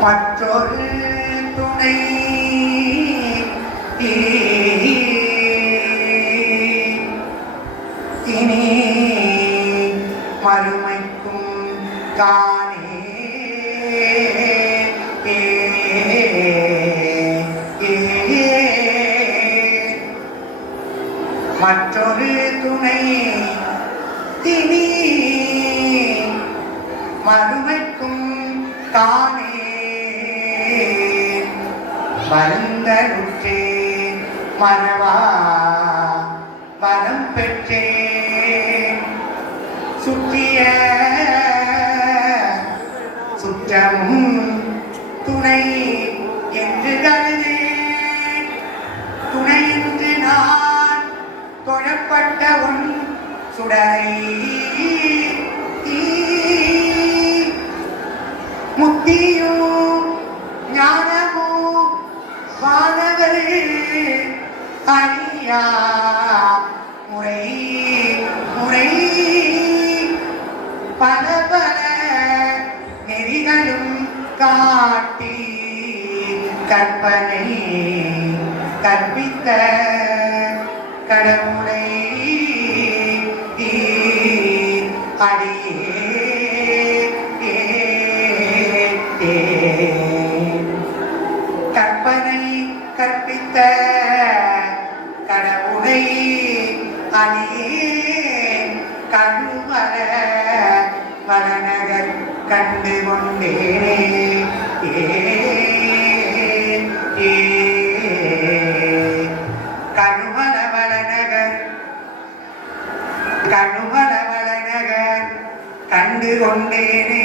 மற்றொரு துணை இனி மறுமைக்கும் தானே. மற்றொரு துணை இனி மறுமைக்கும் தானே. வருந்தருற்றேன் மறவா வரம் பெற்றேன். சுற்றிய சுற்றமும் துணை என்று கருதேன். துணையின்றி நான் தொழப்பட்ட உன் சுடரை முத்தியோ ஞானமோ அறியா முறை முறை. பல பல நெறிகளும் காட்டி கற்பனை கற்பித்த கடவுளை அடியே. அணியே கழுவர வளநகர் கண்டு கொண்டேனே ஏ, ஏ. கழுவர வளநகர் கழுவர கண்டு கொண்டேனே